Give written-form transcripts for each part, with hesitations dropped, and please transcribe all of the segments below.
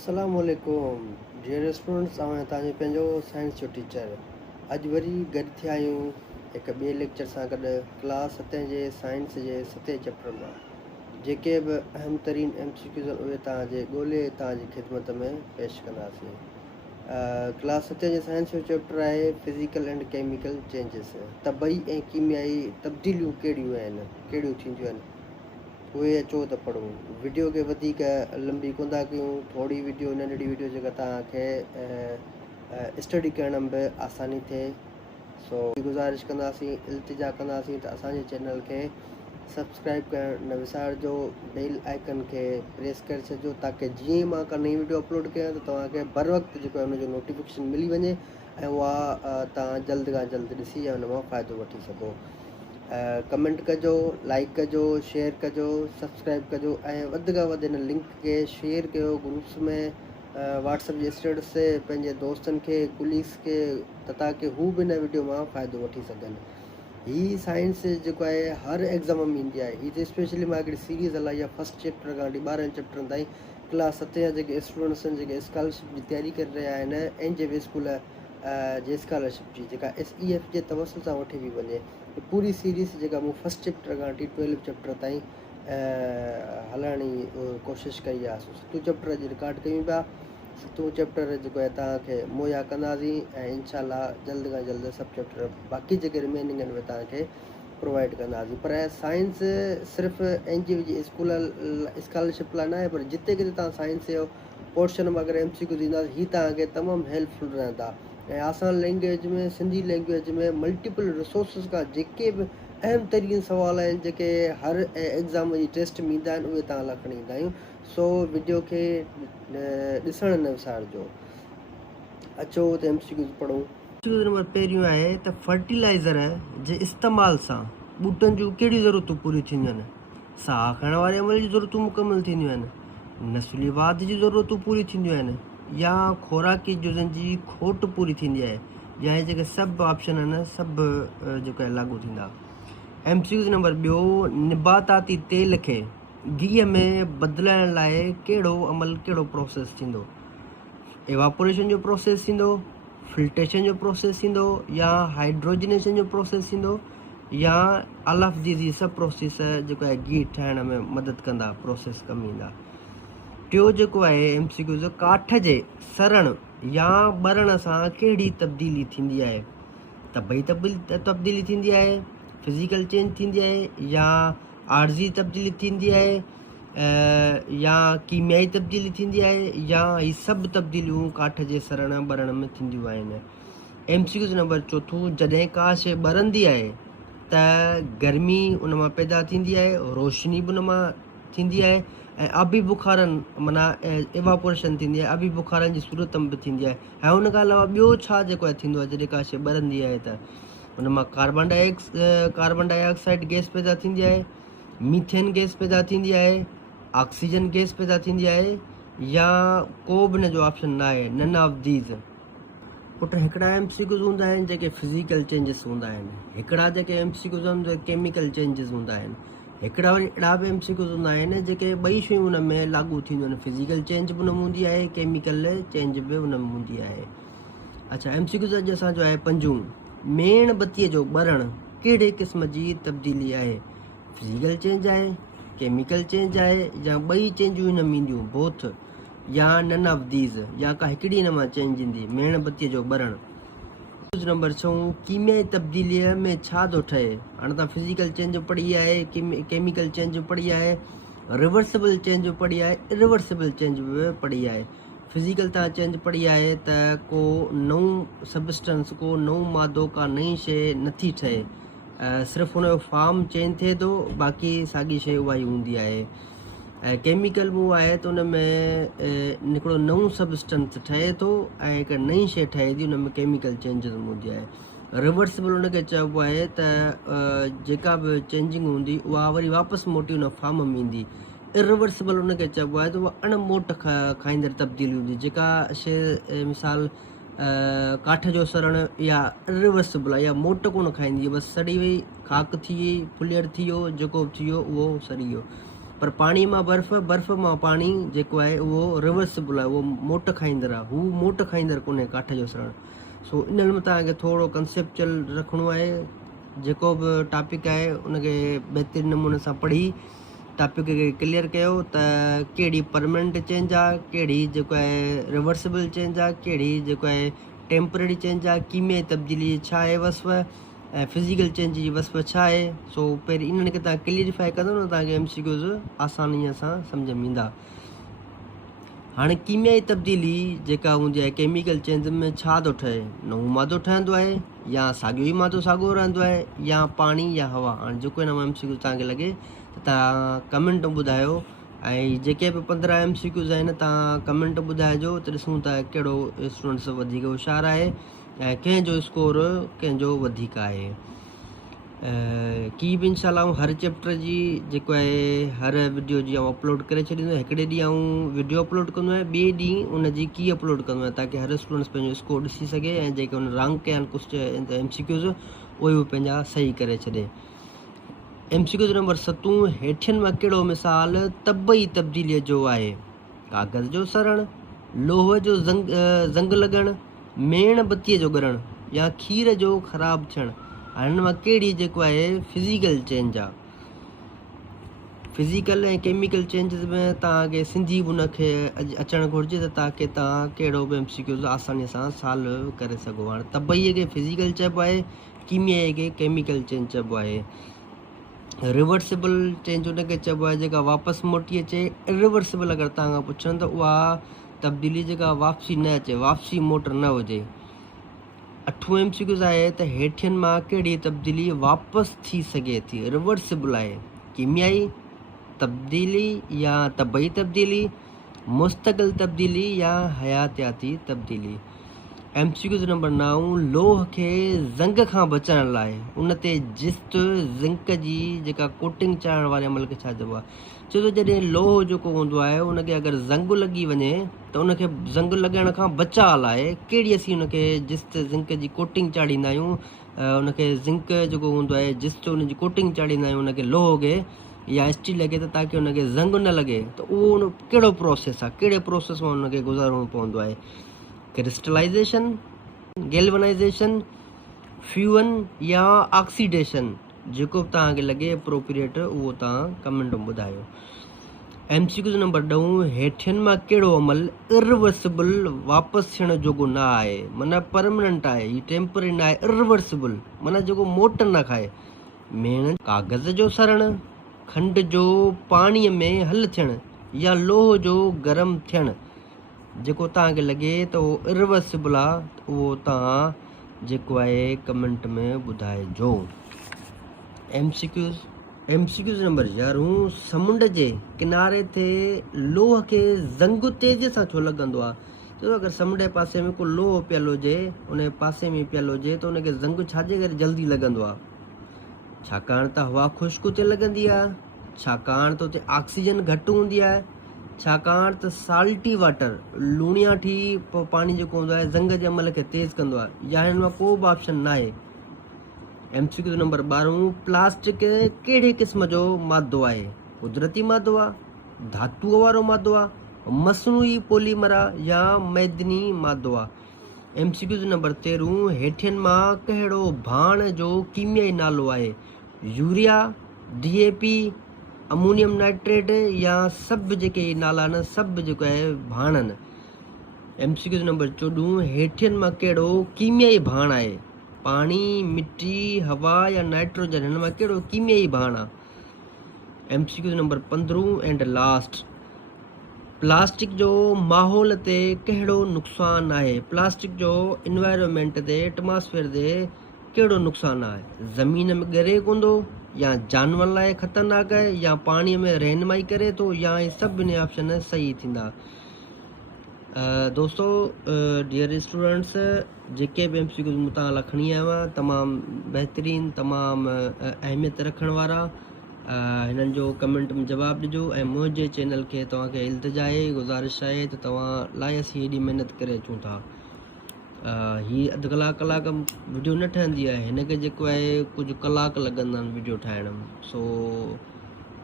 अस्सलामुअलैकुम dear students, आऊं तव्हांजो पंहिंजो साइंस जो टीचर। अॼु वरी गॾु थिया आहियूं हिकु ॿिए लेक्चर सां गॾु क्लास 7 जे साइंस जे 7 चैप्टर मां। जेके बि अहम तरीन MCQs आहिनि उहे तव्हांजे ॻोल्हे तव्हांजी ख़िदमत में पेश कंदासीं। क्लास 7 जे साइंस जो चैप्टर आहे फिज़िकल एंड केमिकल चेंजिस। तबई ऐं कीमियाई तब्दीलियूं कहिड़ियूं आहिनि, कहिड़ियूं थींदियूं आहिनि, उहे अचो त पढ़ूं। वीडियो खे वधीक लंबी कोन था कयूं, थोरी वीडियो, नंढड़ी वीडियो जेका तव्हांखे स्टडी करण में बि आसानी थिए। सो गुज़ारिश कंदासीं, इल्तिजा कंदासीं त असांजे चैनल खे सब्सक्राइब करणु न विसारिजो, बेल आइकन खे प्रेस करे छॾिजो ताकी जीअं मां का नई वीडियो अपलोड कयां त तव्हांखे बर वक़्तु जेको आहे हुनजो नोटिफिकेशन मिली वञे ऐं उहा तव्हां जल्द खां जल्द ॾिसी ऐं हुन मां फ़ाइदो वठी सघो। कमेंट कजो, लाइक कजो, शेयर कजो, सब्सक्राइब कजो ऐं वधि खां वधि हिन लिंक खे शेयर कयो ग्रुप्स में, व्हाट्सएप जे स्टेटस ते पंहिंजे दोस्तनि खे, कुलीग्स खे, त ताकी हू बि हिन वीडियो मां फ़ाइदो वठी सघनि। हीअ साइंस जेको आहे हर एग्ज़ाम में ईंदी आहे। हीअ त स्पेशली मां हिकिड़ी सीरीज़ हलाई आहे, फस्ट चैप्टर खां वठी 12 चैप्टरनि ताईं। क्लास 7 जा जेके स्टूडेंट्स आहिनि, जेके स्कॉलरशिप जी तयारी करे रहिया आहिनि, NJB स्कूल जे स्कॉलरशिप जी, जेका SEF जे तवसुल सां वठी बि वञे, पूरी सीरीज़ जेका मूं फस्ट चैप्टर खां वठी 12 चैप्टर ताईं हलाइण जी कोशिशि कई आहे। 7 चैप्टर अॼु रिकॉर्ड कयूं पिया। 7 चैप्टर जेको आहे तव्हांखे मुहैया कंदासीं ऐं इनशाला जल्द खां जल्द सभु चैप्टर बाक़ी जेके रिमेनिंग आहिनि उहे तव्हांखे प्रोवाइड कंदासीं। पर साइंस सिर्फ़ु NJB जी स्कूल स्कॉलरशिप लाइ न आहे, पर जिते किथे तव्हां साइंस जो पोर्शन में अगरि MCQ ॾींदासीं, हीअ तव्हांखे तमामु हेल्पफुल रहंदा ऐं आसान लैंग्वेज में, सिंधी लैंग्वेज में मल्टीपल रिसोर्सिस खां जेके बि अहम तरीन सुवाल आहिनि जेके हर एग्ज़ाम जी टेस्ट में ईंदा आहिनि, उहे तव्हां लाइ खणी ईंदा आहियूं। सो वीडियो खे ॾिसणु न विसारिजो। अचो त MCQ पढ़ूं। MCQ नंबर पहिरियों आहे त फर्टिलाइज़र जे इस्तेमाल सां ॿूटनि जूं कहिड़ियूं ज़रूरतूं पूरियूं थींदियूं आहिनि। साह खणण वारे अमल जी ज़रूरतूं मुकमल थींदियूं आहिनि, नस्लीवाद जी ज़रूरतूं पूरी थींदियूं आहिनि, या खुराकी जुज़नि जी खोट पूरी थींदी आहे, या हे जेके सभु ऑप्शन आहिनि सभु जेको आहे लागू थींदा। MCQ नंबर ॿियो, निबाताती तेल खे घीअ में बदिलाइण लाइ कहिड़ो अमल, कहिड़ो प्रोसेस थींदो। एवापोरेशन जो प्रोसेस थींदो, फिल्ट्रेशन जो प्रोसेस थींदो, या हाइड्रोजनेशन जो प्रोसेस थींदो, या अलफ़ जी सभु प्रोसेस जेको आहे घी ठाहिण में मदद कंदा, प्रोसेस कमु ईंदा। टियों जेको आहे MCQ जो, काठ जे सरण या ॿरण सां कहिड़ी तब्दीली थींदी आहे। तबई तब्दीली थींदी आहे, फिज़िकल चेंज थींदी आहे, या आर्ज़ी तब्दीली थींदी आहे, या कीमियाई तब्दीली थींदी आहे, या हीअ सभु तब्दीलियूं काठ जे सरण ॿरण में थींदियूं आहिनि। MCQ नंबर चोथों, जॾहिं का शइ ॿरंदी आहे त गर्मी उन मां पैदा थींदी आहे, रोशनी बि उन मां थींदी आहे, ऐं आबी बुखारनि माना एवापोरेशन थींदी आहे, आबी बुखारनि जी सूरत में बि थींदी आहे। ऐं हुन खां अलावा ॿियो छा जेको आहे थींदो आहे, जॾहिं का शइ ॿरंदी आहे त हुन मां कार्बन डाइऑक्साइड गैस पैदा थींदी आहे, मीथेन गैस पैदा थींदी आहे, ऑक्सीजन गैस पैदा थींदी आहे, या को बि हिन जो ऑप्शन न आहे, नन ऑफ दीज़। पुट हिकिड़ा MCQ हूंदा आहिनि जेके फिज़िकल चेंजिस हूंदा आहिनि, हिकिड़ा जेके MCQ आहिनि केमिकल चेंजिस हूंदा आहिनि, हिकिड़ा वरी अहिड़ा बि MCQ हूंदा आहिनि जेके ॿई शयूं हुन में लागू थींदियूं आहिनि, फिज़िकल चेंज बि हुन में हूंदी आहे, केमिकल चेंज बि हुन में हूंदी आहे। अच्छा, MCQ अॼु असांजो आहे पंजूं, मेण बत्तीअ जो ॿरण कहिड़े क़िस्म जी तब्दीली आहे। फिज़िकल चेंज आहे, केमिकल चेंज आहे, या ॿई चेंजूं हिन में ईंदियूं, बोथ, या नन ऑफ दीज़, या का हिकिड़ी हिन मां चेंज ईंदी, मेण बत्तीअ जो ॿरण। नंबर 6, कीमियाई तब्दीलीअ में छा थो ठहे। हाणे तव्हां फिज़िकल चेंज पढ़ी आहे, केमिकल चेंज पढ़ी आहे, रिवर्सिबल चेंज पढ़ी आहे, इरिवर्सिबल चेंज बि पढ़ी आहे। फिज़िकल तव्हां चेंज पढ़ी आहे त को नओं सबस्टेंस, को नओं मादो, का नई शइ नथी ठहे, सिर्फ़ु हुनजो फॉर्म चेंज थिए थो, बाक़ी साॻी शइ उहा ई हूंदी आहे। ऐं केमिकल में आहे त हुन में हिकिड़ो नओं सबस्टेंस ठहे थो ऐं हिकु नई शइ ठहे थी, हुन में केमिकल चेंजिस हूंदी आहे। रिवर्सिबल हुनखे चइबो आहे त जेका बि चेंजिंग हूंदी उहा वरी वापसि मोटी हुन फॉर्म में ईंदी। इरिवर्सिबल हुनखे चइबो आहे त उहा अणमोट खाईंदड़ तब्दीली हूंदी, जेका शइ मिसाल काठ जो सरण या इरिवर्सिबल आहे, या मोट कोन खाईंदी, बसि सड़ी वई, खाक थी वई, फुलियर थी वियो, जेको बि थी वियो उहो सड़ी वियो। पर पानी मां बर्फ़ मां पानी जेको आहे उहो रिवर्सिबल आहे, उहो मोट खाईंदड़ आहे, हू मोट खाईंदड़ कोन्हे काठ जो सरण। सो इन में तव्हांखे थोरो कंसेप्चुअल रखिणो आहे। जेको बि टॉपिक आहे उनखे बहितरीन नमूने सां पढ़ी टॉपिक खे क्लियर कयो त कहिड़ी परमानेंट चेंज आहे, कहिड़ी जेको आहे रिवर्सिबल चेंज आहे, कहिड़ी जेको आहे टेम्पररी चेंज आहे, कीमियाई तब्दीली छा आहे वस्फ़ ऐं फिज़िकल चेंज जी वस्फ़ छा आहे। सो पहिरीं इन्हनि खे तव्हां क्लियरिफाई कंदो न तव्हांखे MCQs आसानीअ सां सम्झ में ईंदा। हाणे कीमियाई तब्दीली जेका हूंदी आहे केमिकल चेंज में छा थो ठहे, नओं मादो ठहंदो आहे या साॻियो ई मादो साॻियो रहंदो आहे या पाणी या हवा। हाणे जेको हिन में MCQ तव्हांखे लॻे त तव्हां कमेंट ॿुधायो, ऐं जेके बि 15 MCQs आहिनि तव्हां कमेंट ॿुधाइजो त ॾिसूं था कहिड़ो स्टूडेंट्स वधीक होशियारु आहे ऐं कंहिंजो स्कोर कंहिंजो वधीक आहे। की बि इंशाल्लाह हर चैप्टर जी जेको आहे हर वीडियो जी अपलोड करे छॾींदो। हिकिड़े ॾींहुं वीडियो अपलोड कंदो आहियां, ॿिए ॾींहुं उनजी की अपलोड कंदो आहियां ताकी हर स्टूडेंट्स पंहिंजो स्कोर ॾिसी सघे ऐं जेके उन रंग कया आहिनि कुझु MCQs उहे बि पंहिंजा सही करे छॾे। MCQ नंबर 7, हेठियुनि मां कहिड़ो मिसाल तबई तब्दीलीअ जो आहे? कागज़ जो सड़णु, लोह जो ज़ंग लॻणु, मेण बत्तीअ जो ॻरणु या खीर जो ख़राबु थियणु। हिन मां कहिड़ी जेको आहे फिज़िकल चेंज आहे? फिज़िकल ऐं केमिकल चेंजिस में तव्हांखे सिंधी बि उनखे अचणु घुरिजे त ताकी तव्हां कहिड़ो बि MCQs आसानीअ सां सॉल्व करे सघो। हाणे तबईअ खे फिज़िकल चइबो आहे, कीमियाई खे केमिकल चेंज चइबो आहे। रिवर्सिबल चेंज उनखे चइबो आहे जेका वापसि मोटी अचे। इरिवर्सिबल अगरि तव्हां खां पुछनि त उहा तब्दीली जेका वापसी न अचे, वापसी मोटर न हुजे। 8 MCQs आहे त हेठियुनि मां कहिड़ी तब्दीली वापसि थी सघे थी? रिवर्सिबल आहे, कीमियाई तब्दीली या तबई तब्दीली, मुस्तक़िल तब्दीली या हयातियाती तब्दीली। MCQs नंबर 9, लोह खे ज़ंग खां बचाइण लाइ उन ते जिस्त ज़िंक जी जेका कोटिंग चाढ़ण वारे अमल खे छा चइबो आहे? छो त जॾहिं लोह जेको हूंदो आहे उनखे अगरि ज़ंग लॻी वञे त उनखे ज़ंग लॻण खां बचाव लाइ कहिड़ी असीं उनखे जिस्त ज़िंक जी कोटिंग चाढ़ींदा आहियूं, उनखे ज़िंक जेको हूंदो आहे जिस्त उनजी कोटिंग चाढ़ींदा आहियूं उनखे लोह खे या स्टील खे त ताकी उनखे ज़ंग न लॻे। त उहो कहिड़ो प्रोसेस आहे, कहिड़े प्रोसेस मां उनखे गुज़ारिणो पवंदो आहे? क्रिस्टलाइज़ेशन, गैल्वनाइज़ेशन, फ्यूजन या ऑक्सीडेशन। जेको बि तव्हांखे लॻे अप्रोप्रिएट उहो तव्हां कमेंट में ॿुधायो। MCQs नंबर 10, हेठियुनि मां कहिड़ो अमल इरिवर्सिबल वापसि थियण जोॻो न आहे? माना परमानेंट आहे, ही टेम्पररी न आहे, इरिवर्सिबल माना जेको मोट न खाए। मेण, कागज़ जो सड़णु, खंड जो पाणीअ में हल थियणु या लोह जो गरम थियणु। जेको तव्हांखे लॻे त उहो इरिवर्सिबल आहे उहो तव्हां जेको आहे कमेंट में ॿुधाइजो। MCQs नंबर 11, समुंड जे किनारे ते लोह खे ज़ंग तेज़ीअ सां छो लॻंदो आहे? छो अगरि समुंड जे पासे में को लोह पियल हुजे, उन पासे में पियल हुजे त उनखे ज़ंग छाजे करे जल्दी लॻंदो आहे? छाकाणि त हवा ख़ुश्क ते लॻंदी आहे, छाकाणि त उते ऑक्सीजन घटि हूंदी आहे, छाकाणि त साल्टी वाटर लूणियाठी पाणी जेको हूंदो आहे ज़ंग जे अमल खे तेज़ कंदो आहे, या हिन मां को बि ऑप्शन न आहे। MCQ नंबर 12, प्लास्टिक कहिड़े क़िस्म जो मादो आहे? कुदरती मादो आहे, धातुअ वारो मादो आहे, मसनूई पॉलीमर आहे या मैदनी मादो आहे? MCQ नंबर 13, हेठियुनि मां कहिड़ो भाण जो कीमियाई नालो आहे? यूरिया, DAP, अमोनियम नाइट्रेट या सभु जेके नाला आहिनि सभु जेको आहे भाण आहिनि? MCQ नंबर 14, हेठियुनि मां कहिड़ो कीमियाई भाण आहे? पाणी, मिट्टी, हवा या नाइट्रोजन, हिन मां कहिड़ो कीमियाई भाण आहे? MCQ number 15 and last, plastic जो माहौल ते कहिड़ो नुक़सानु आहे? प्लास्टिक जो इन्वायरमेंट ते एटमॉस्फेयर ते कहिड़ो नुक़सानु आहे? ज़मीन में ॻरे कोंदो या जानवरनि लाइ ख़तरनाक आहे या पाणीअ में रहनुमाई करे थो या इहे सभिनी ऑप्शन सही थींदा। दोस्तो डियर स्टूडेंट्स, जेके बि MCQs मूं तव्हां लाइ खणी आयो आहियां तमामु बहितरीनु तमामु अहमियत रखण वारा, हिननि जो कमेंट में जवाबु ॾिजो ऐं मुंहिंजे चैनल खे तव्हांखे इल्तिजा आहे, गुज़ारिश आहे त तव्हां लाइ असीं हेॾी महिनत करे अचूं था। हीअ अधु कलाक वीडियो न ठहंदी आहे, हिनखे जेको आहे कुझु कलाक लॻंदा आहिनि वीडियो ठाहिण में। सो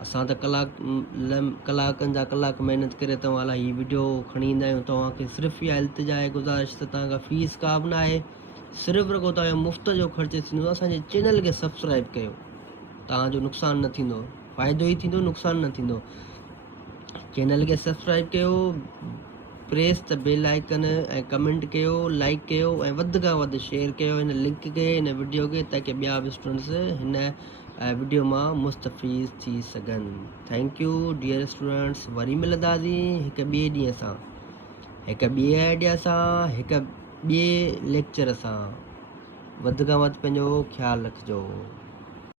असां त कलाकनि जा कलाक महिनत करे तव्हां लाइ हीअ वीडियो खणी ईंदा आहियूं। तव्हांखे सिर्फ़ु इहा इल्तिजा आहे, गुज़ारिश त तव्हांखां फीस का बि न आहे, सिर्फ़ु रुॻो तव्हांजो मुफ़्त जो ख़र्चु थींदो। असांजे चैनल खे सब्सक्राइब कयो, तव्हांजो नुक़सानु न थींदो, फ़ाइदो ई थींदो, नुक़सानु न थींदो। चैनल खे सब्सक्राइब कयो, प्रेस द बेल आइकन ऐं कमेंट कयो, लाइक कयो ऐं वधि खां वधि शेयर कयो हिन लिंक खे, हिन वीडियो खे, ताकी ॿिया बि स्टूडेंट्स हिन वीडियो मां मुस्तफ़ीज़ थी सघनि। Thank you dear students. वरी मिलंदासीं हिकु ॿिए ॾींहं सां, हिकु ॿिए आइडिया सां, हिकु ॿिए लेक्चर सां। वधि खां वधि पंहिंजो ख़्यालु रखिजो।